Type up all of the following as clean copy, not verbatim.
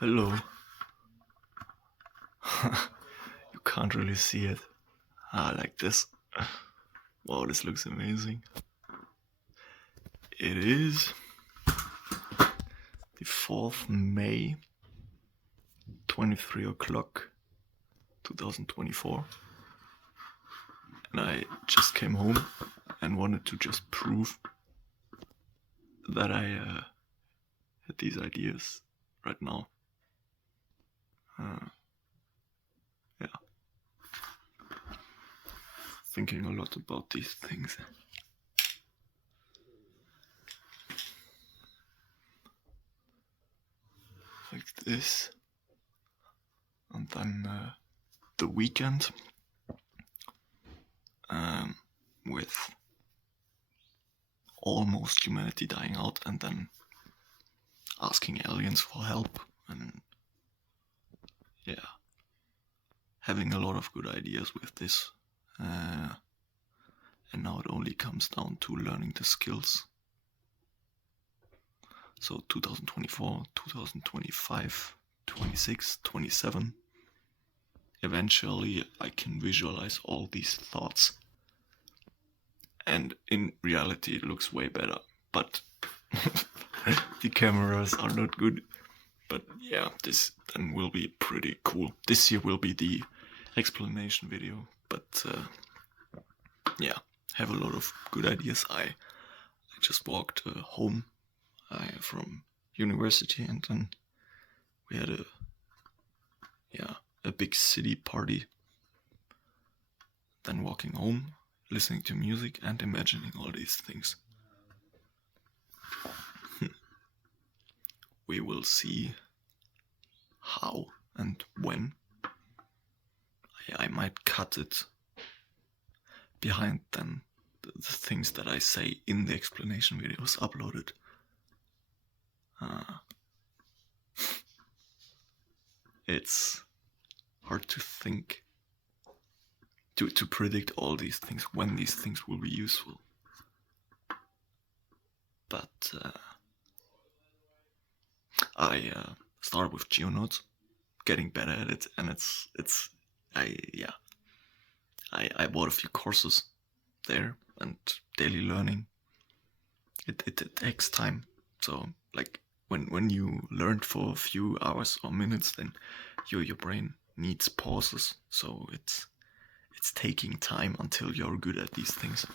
Hello. You can't really see it. Like this. Wow, this looks amazing. It is the 4th May, 23 o'clock, 2024. And I just came home and wanted to just prove that I had these ideas right now. Yeah. Thinking a lot about these things. Like this. And then the weekend with almost humanity dying out, and then asking aliens for help, and yeah, having a lot of good ideas with this. And now it only comes down to learning the skills. So 2024, 2025, 26, 27. Eventually I can visualize all these thoughts. And in reality it looks way better. But the cameras are not good. But yeah, this then will be pretty cool. This year will be the explanation video. But yeah, have a lot of good ideas. I just walked home from university, and then we had a big city party. Then walking home, listening to music and imagining all these things. We will see how and when. I might cut it behind then the things that I say in the explanation videos uploaded. It's hard to think, to predict all these things, when these things will be useful. But I started with GeoNodes, getting better at it, and I bought a few courses there and daily learning. It takes time. So like when you learn for a few hours or minutes, then your brain needs pauses. So it's taking time until you're good at these things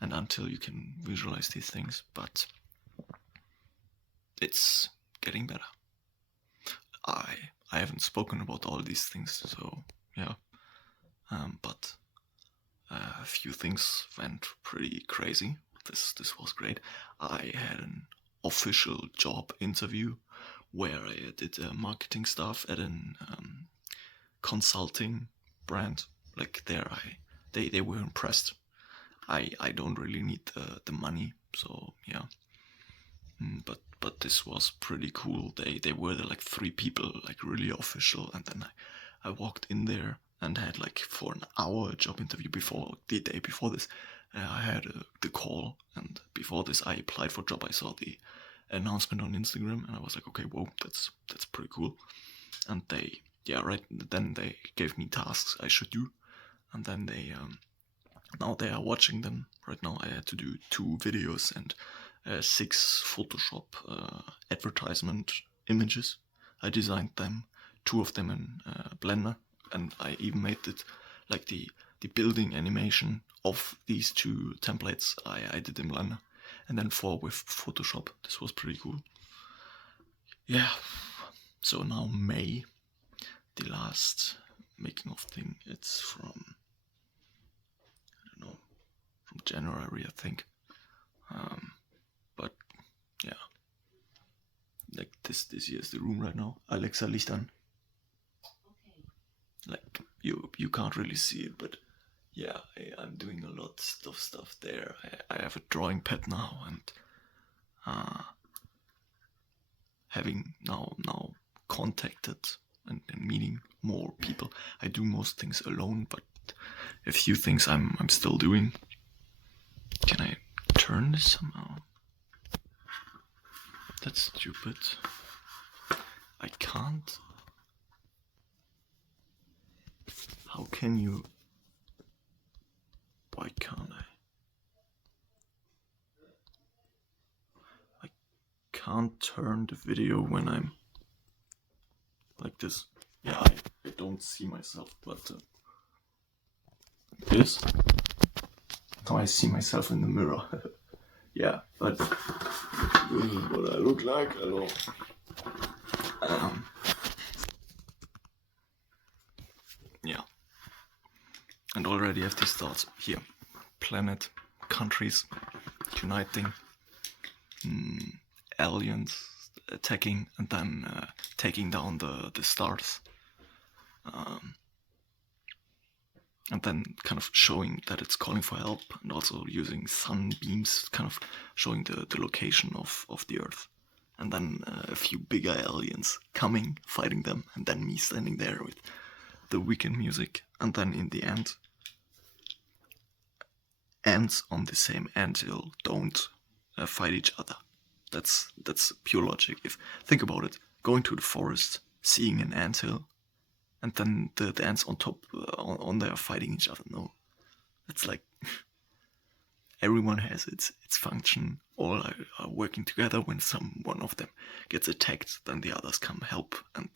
and until you can visualize these things. But it's getting better. I haven't spoken about all these things, so yeah. But a few things went pretty crazy. This was great. I had an official job interview where I did marketing stuff at an consulting brand. Like there, they were impressed. I don't really need the money, so yeah. But this was pretty cool. They were like 3 people, like really official, and then I walked in there and had like for an hour job interview before the day before this. I had the call, and before this I applied for a job. I saw the announcement on Instagram, and I was like, okay, whoa, that's pretty cool. And then they gave me tasks I should do, and then they now they are watching them right now. I had to do 2 videos and 6 Photoshop advertisement images. I designed them, 2 of them in Blender, and I even made it like the building animation of these 2 templates. I did in Blender, and then 4 with Photoshop. This was pretty cool. Yeah. So now May, the last making of thing. It's from from January, I think. But yeah, like this here is the room right now. Alexa, Licht an. Okay. Like you can't really see it, but yeah, I'm doing a lot of stuff there. I have a drawing pad now, and having now contacted and meeting more people. I do most things alone, but a few things I'm still doing. Can I turn this somehow? That's stupid. I can't. How can you? Why can't I can't turn the video when I'm like this. Yeah, I don't see myself, but this. Now I see myself in the mirror. Yeah, but this is what I look like. Hello. Yeah, and already have these thoughts here: planet, countries uniting, aliens attacking, and then taking down the stars. And then kind of showing that it's calling for help, and also using sunbeams, kind of showing the location of the Earth. And then a few bigger aliens coming, fighting them, and then me standing there with the weekend music. And then in the end, ants on the same anthill don't fight each other. That's pure logic. If think about it, going to the forest, seeing an anthill, and then the ants on top on there fighting each other. No, it's like everyone has its function. All are working together. When one of them gets attacked, then the others come help, and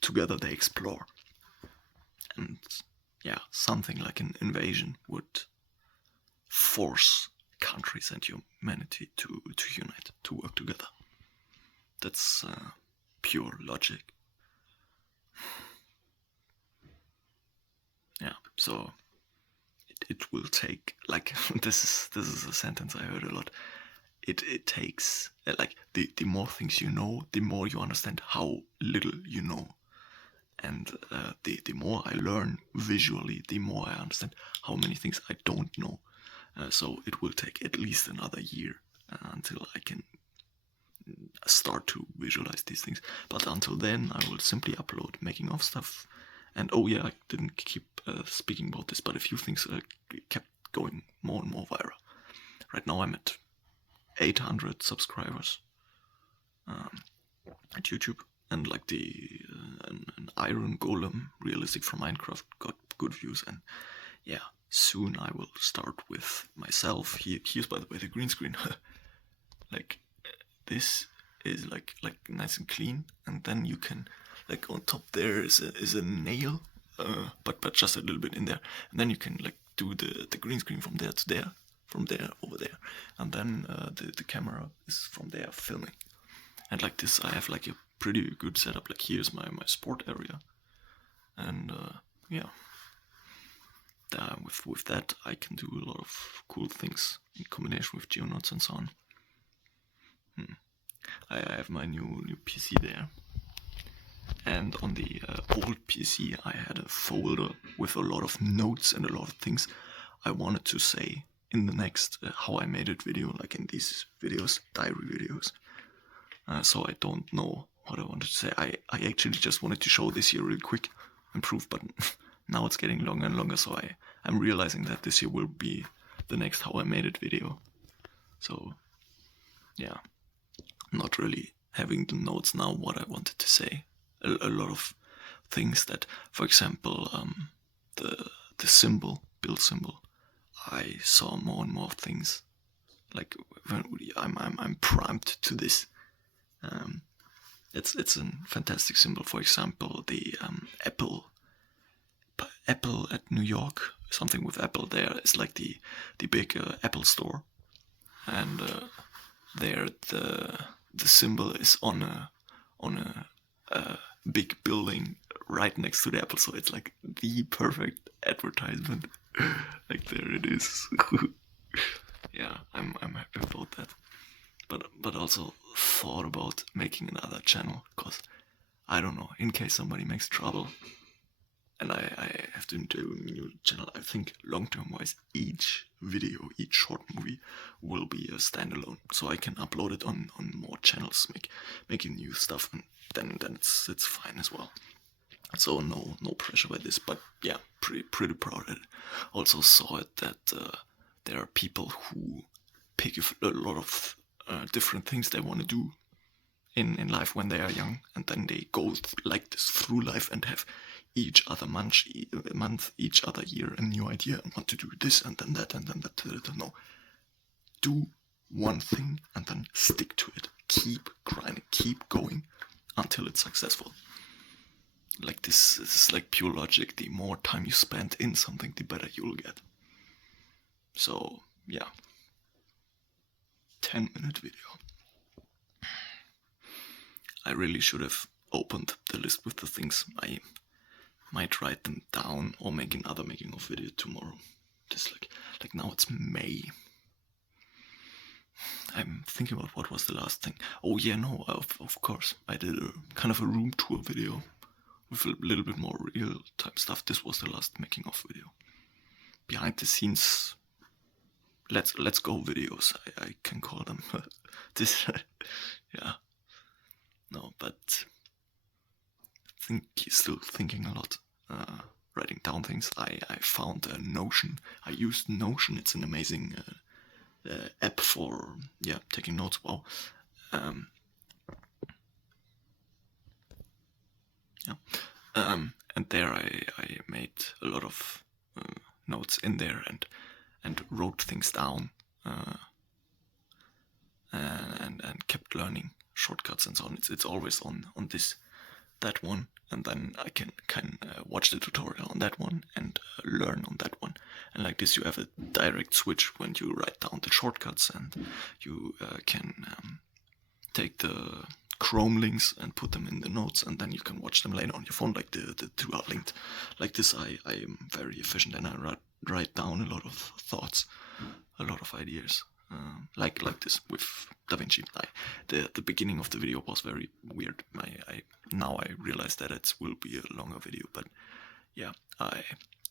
together they explore. And yeah, something like an invasion would force countries and humanity to unite, to work together. That's pure logic. Yeah, so it will take, like, this is a sentence I heard a lot. It takes like the more things you know, the more you understand how little you know, and the more I learn visually, the more I understand how many things I don't know. So it will take at least another year until I can start to visualize these things. But until then, I will simply upload making of stuff. And oh yeah, I didn't keep speaking about this, but a few things kept going more and more viral. Right now I'm at 800 subscribers at YouTube, and like an iron golem realistic from Minecraft got good views. And yeah, soon I will start with myself. Here's by the way the green screen. Like this is like nice and clean, and then you can, like, on top there is a nail, but just a little bit in there, and then you can like do the green screen from there to there, from there over there, and then the camera is from there filming. And like this, I have like a pretty good setup. Like here's my sport area, and yeah, with that I can do a lot of cool things in combination with geonodes and so on. I have my new PC there, and on the old PC I had a folder with a lot of notes and a lot of things I wanted to say in the next how I made it video, like in these videos, diary videos. So I don't know what I wanted to say. I actually just wanted to show this year real quick and prove, but now it's getting longer and longer, so I'm realizing that this year will be the next how I made it video. So yeah, not really having the notes now what I wanted to say. A lot of things that, for example, the symbol, build symbol, I saw more and more things. Like when I'm primed to this. It's a fantastic symbol. For example, the Apple at New York, something with Apple. There is like the big Apple store, and there the symbol is on a big building right next to the Apple. So it's like the perfect advertisement. Like there it is. Yeah, I'm happy about that. But also thought about making another channel, because I don't know, in case somebody makes trouble and I have to do a new channel. I think long-term wise each video, each short movie will be a standalone, so I can upload it on more channels, making new stuff, and then it's fine as well. So no pressure by this, but yeah, pretty proud of it. Also saw it that there are people who pick a lot of different things they want to do in life when they are young, and then they go like this through life and have each other month, each other year a new idea and want to do this and then that and then that. No, do one thing and then stick to it. Keep grinding, keep going until it's successful. Like this is like pure logic. The more time you spend in something, the better you'll get. So yeah, 10-minute video. I really should have opened the list with the things. I might write them down or make another making of video tomorrow. Just like now it's May. I'm thinking about what was the last thing. Oh yeah, no, of course. I did a kind of a room tour video with a little bit more real time stuff. This was the last making of video. Behind the scenes, let's go videos. I can call them. This, yeah. No, but I think he's still thinking a lot. Writing down things. I found Notion. I used Notion. It's an amazing app for taking notes. Wow. And there I made a lot of notes in there and wrote things down and kept learning shortcuts and so on. It's always on that one, and then I can watch the tutorial on that one and learn on that one. And like this, you have a direct switch when you write down the shortcuts, and you can take the Chrome links and put them in the notes, and then you can watch them later on your phone. Like the two are linked. Like this, I am very efficient, and I write down a lot of thoughts, a lot of ideas. Like this with DaVinci. The beginning of the video was very weird. Now I realize that it will be a longer video, but yeah, I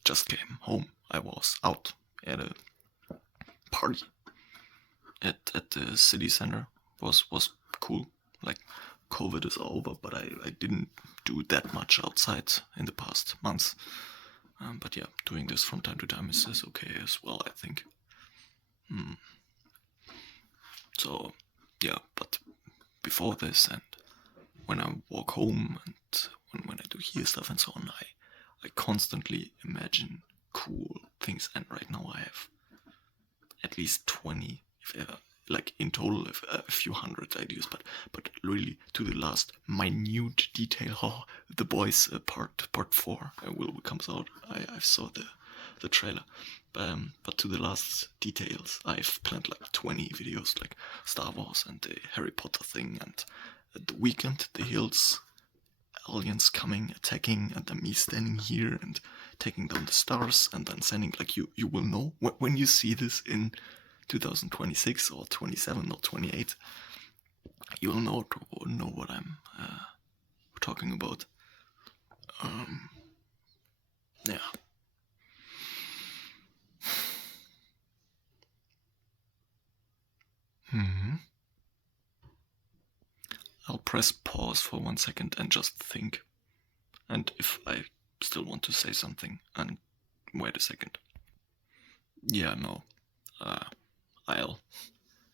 just came home. I was out at a party at the city center. Was cool. Like COVID is over, but I didn't do that much outside in the past months. But yeah, doing this from time to time is okay as well, I think. So yeah, but before this and when I walk home and when I do here stuff and so on, I constantly imagine cool things, and right now I have at least 20, like in total a few hundred ideas, but really to the last minute detail. Oh, The Boys part 4 comes out. I saw the trailer. But to the last details, I've planned like 20 videos, like Star Wars and the Harry Potter thing, and the weekend, the hills, aliens coming, attacking, and then me standing here and taking down the stars, and then sending, like, you will know when you see this in 2026 or 27 or 28, you will know what I'm talking about. Yeah. I'll press pause for 1 second and just think. And if I still want to say something, and wait a second. Yeah, no. I'll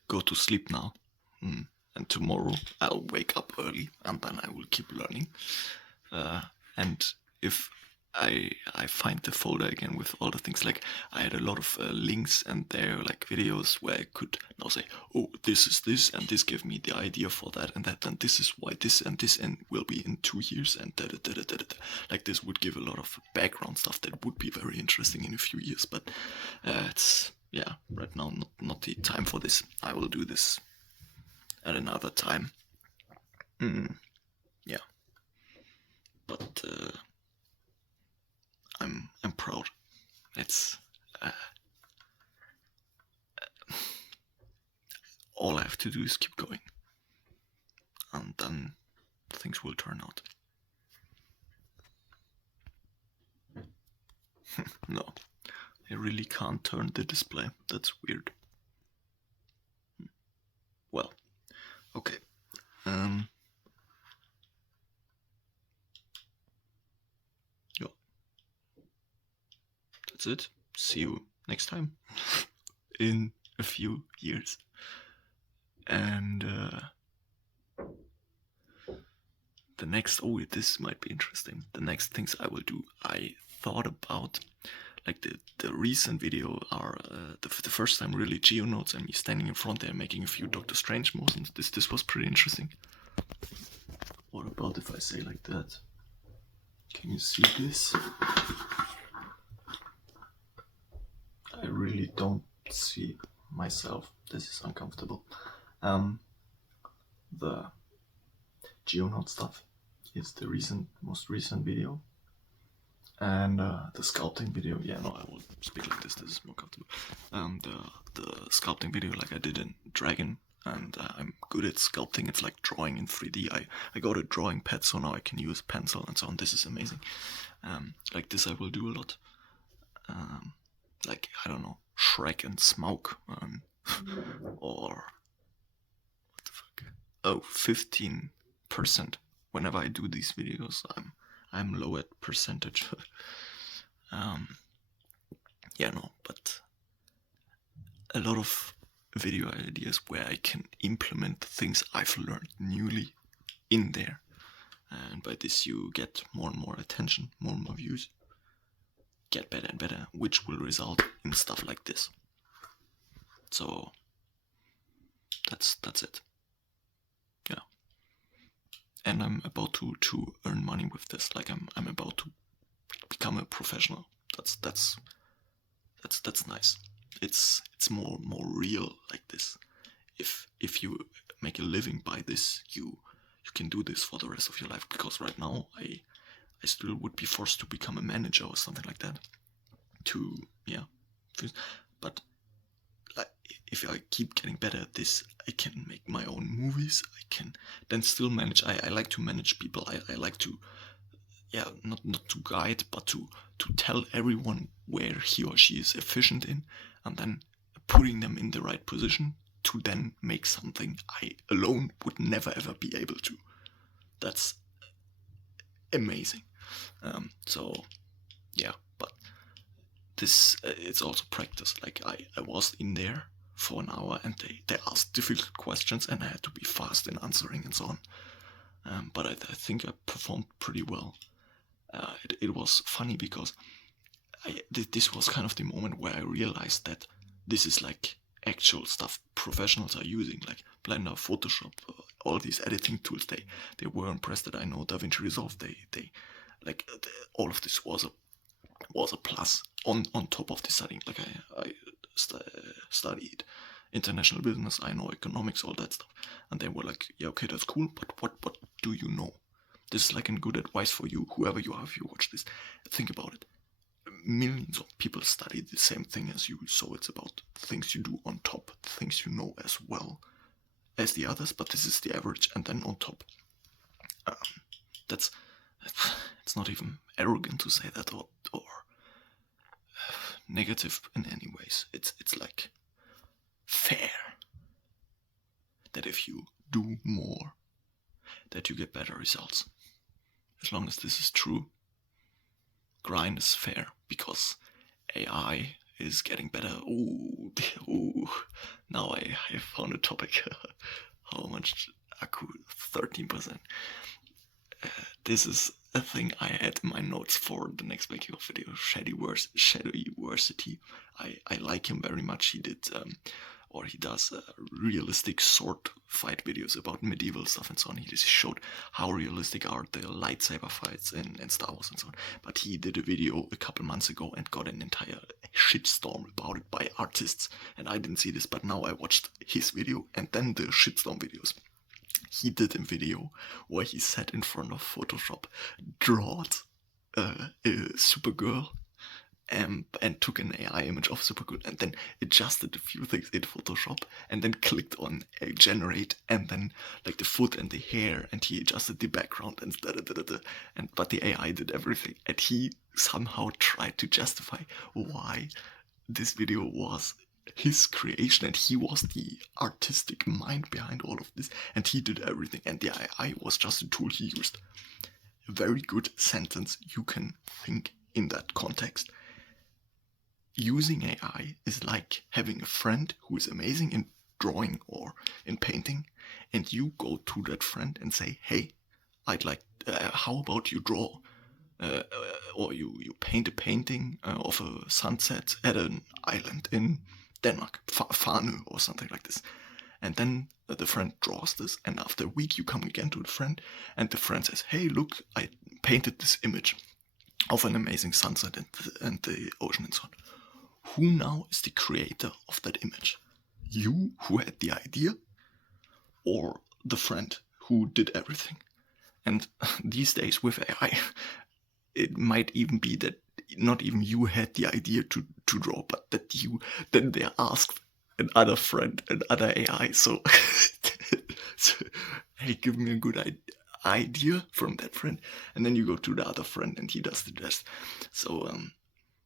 go to sleep now. And tomorrow I'll wake up early, and then I will keep learning. And if I find the folder again with all the things, like I had a lot of links, and there like videos where I could now say, oh, this is this, and this gave me the idea for that and that, and this is why this and this and will be in 2 years, and da da da da da. Like this would give a lot of background stuff that would be very interesting in a few years, but it's right now not the time for this. I will do this at another time. Yeah. But I'm proud. It's all I have to do is keep going, and then things will turn out. No, I really can't turn the display. That's weird. Well, okay. Yeah. That's it. See you next time in a few years. And the next, this might be interesting. The next things I will do, I thought about, like the recent video are the first time really geonodes and me standing in front there making a few Doctor Strange motions. This was pretty interesting. What about if I say like that? Can you see this? I really don't see myself. This is uncomfortable. The geonode stuff is the most recent video. And the sculpting video, I will speak like this is more comfortable. The sculpting video, like I did in Dragon, and I'm good at sculpting. It's like drawing in 3D. I got a drawing pad, so now I can use pencil and so on. This is amazing. Like this I will do a lot. Like, I don't know, Shrek and Smaug, or what the fuck? Oh, 15%. Whenever I do these videos, I'm low at percentage. But a lot of video ideas where I can implement things I've learned newly in there. And by this you get more and more attention, more and more views, get better and better, which will result in stuff like this. So that's it. Yeah. And I'm about to earn money with this. Like I'm about to become a professional. That's nice. It's more real like this. If you make a living by this, you can do this for the rest of your life. Because right now I still would be forced to become a manager or something like that. But like, if I keep getting better at this, I can make my own movies. I can then still manage. I like to manage people. I like to, not to guide, but to tell everyone where he or she is efficient in, and then putting them in the right position to then make something I alone would never ever be able to. That's amazing. But this it's also practice. Like I was in there for an hour and they asked difficult questions and I had to be fast in answering and so on. But I think I performed pretty well. It was funny because this was kind of the moment where I realized that this is like actual stuff professionals are using, like Blender, Photoshop, all these editing tools. They were impressed that I know DaVinci Resolve. All of this was a plus on top of the studying. Like I studied international business, I know economics, all that stuff, and they were like, yeah, okay, that's cool, but what do you know? This is like a good advice for you, whoever you are, if you watch this. Think about it. Millions of people study the same thing as you, so it's about things you do on top, things you know as well as the others, but this is the average, and then on top. It's not even arrogant to say that or negative in any ways. It's like fair that if you do more, that you get better results. As long as this is true, grind is fair, because AI is getting better. Ooh, now I found a topic. How much Akku? 13%. This is a thing I had in my notes for the next making of video. Shadowy-versity. I like him very much. He did he does realistic sword fight videos about medieval stuff and so on. He just showed how realistic are the lightsaber fights in Star Wars and so on. But he did a video a couple months ago and got an entire shitstorm about it by artists. And I didn't see this, but now I watched his video and then the shitstorm videos. He did a video where he sat in front of Photoshop, drawed a Supergirl, and took an AI image of Supergirl and then adjusted a few things in Photoshop and then clicked on generate and then like the foot and the hair, and he adjusted the background and but the AI did everything, and he somehow tried to justify why this video was his creation and he was the artistic mind behind all of this and he did everything and the AI was just a tool he used. A very good sentence you can think in that context. Using AI is like having a friend who is amazing in drawing or in painting, and you go to that friend and say, hey, I'd like, how about you draw, or you paint a painting of a sunset at an island in Denmark, Farne or something like this. And then the friend draws this, and after a week you come again to the friend, and the friend says, hey, look, I painted this image of an amazing sunset and the ocean and so on. Who now is the creator of that image? You, who had the idea, or the friend who did everything? And these days with AI, it might even be that not even you had the idea to draw, but that you then they asked another friend, another AI. So, hey, give me a good idea from that friend, and then you go to the other friend and he does the rest. So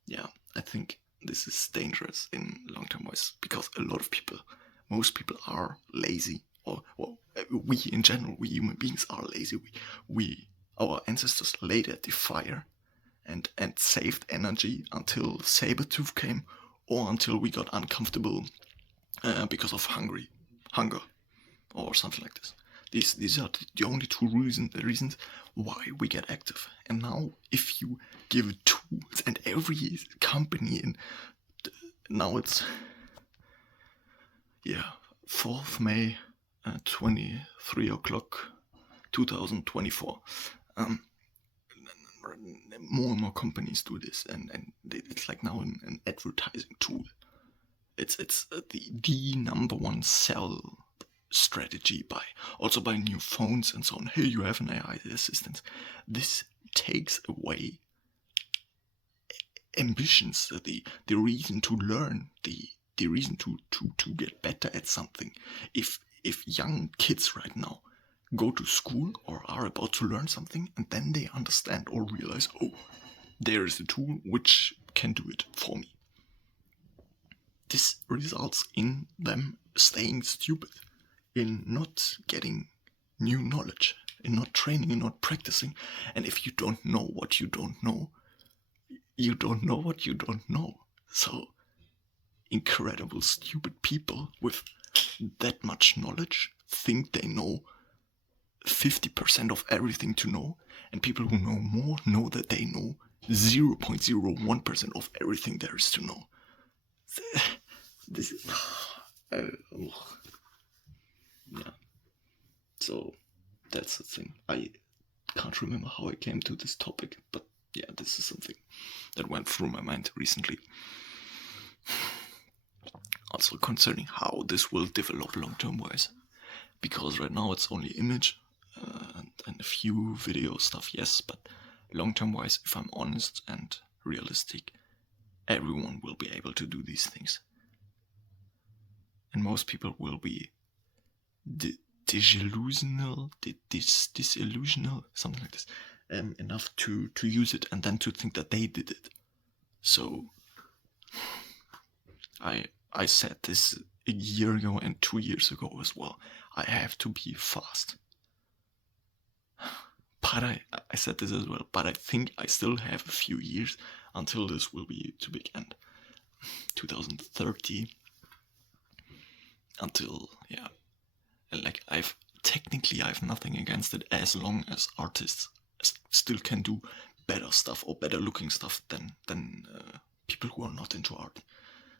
yeah, I think this is dangerous in long-term voice, because a lot of people, most people are lazy, or well, we in general, we human beings are lazy. Our ancestors laid at the fire and saved energy until Sabertooth came, or until we got uncomfortable because of hunger, or something like this. These are the only two reasons why we get active. And now, if you give tools, and every company in now it's 4th May, 23 o'clock, 2024. More and more companies do this, and it's like now an advertising tool. It's the number one sell strategy by new phones and so on. Hey, you have an AI assistant. This takes away ambitions, the reason to learn, the reason to get better at something. If young kids right now go to school or are about to learn something, and then they understand or realize, oh, there is a tool which can do it for me, this results in them staying stupid, in not getting new knowledge, in not training, in not practicing. And if you don't know what you don't know, you don't know what you don't know. So incredible stupid people with that much knowledge think they know 50% of everything to know, and people who know more know that they know 0.01% of everything there is to know. This is yeah. So that's the thing. I can't remember how I came to this topic, but yeah, this is something that went through my mind recently. Also concerning how this will develop long-term wise, because right now it's only image and a few video stuff, yes, but long-term wise, if I'm honest and realistic, everyone will be able to do these things. And most people will be disillusional, something like this, enough to use it and then to think that they did it. So I said this a year ago and 2 years ago as well. I have to be fast. But I said this as well, but I think I still have a few years until this will be to big end. 2030. Until, yeah. And like I've nothing against it, as long as artists still can do better stuff or better looking stuff than people who are not into art.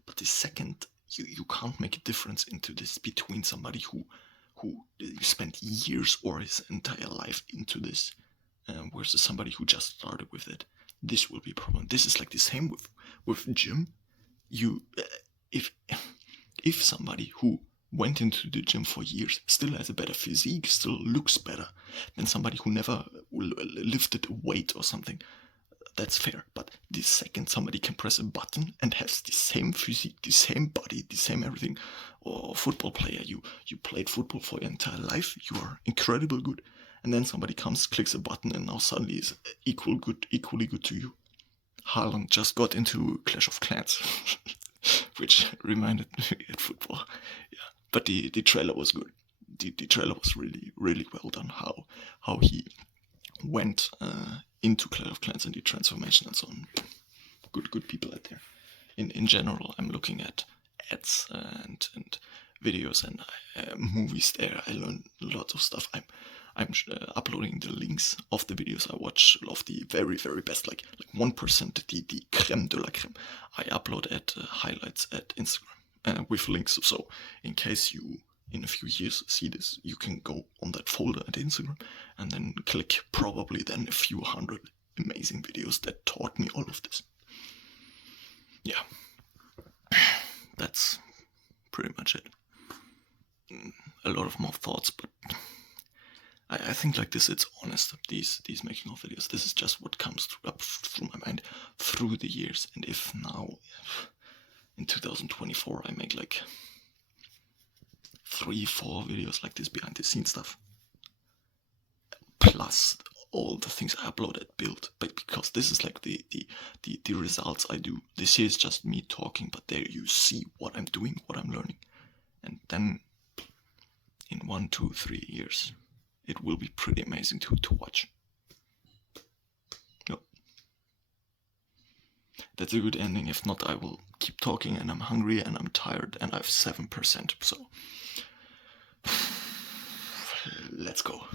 But the second you can't make a difference into this between somebody who spent years or his entire life into this versus somebody who just started with it, this will be a problem. This is like the same with gym. You if somebody who went into the gym for years still has a better physique, still looks better than somebody who never lifted a weight or something, that's fair. But the second somebody can press a button and has the same physique, the same body, the same everything, or football player, you played football for your entire life, you are incredibly good, and then somebody comes, clicks a button, and now suddenly is equally good to you. Haaland just got into Clash of Clans, which reminded me at football. Yeah, but the trailer was good. The trailer was really, really well done. How he went into Clash of Clans and the transformation and so on. Good people out there. In general, I'm looking at ads and videos and movies there. I learned lots of stuff. I'm uploading the links of the videos I watch, of the very, very best, like 1%, the creme de la creme. I upload at highlights at Instagram with links. So in case you in a few years see this, you can go on that folder at Instagram and then click probably then a few hundred amazing videos that taught me all of this. Yeah, that's pretty much it. A lot of more thoughts, but I think like this, it's honest. These making of videos, this is just what comes up through my mind through the years. And if now in 2024 I make like 3-4 videos like this behind the scenes stuff, plus all the things I upload at build, but because this is like the results I do. This here is just me talking, but there you see what I'm doing, what I'm learning. And then in 1, 2, 3 years, it will be pretty amazing to watch. Yep. That's a good ending. If not, I will keep talking, and I'm hungry and I'm tired and I have 7%. So let's go.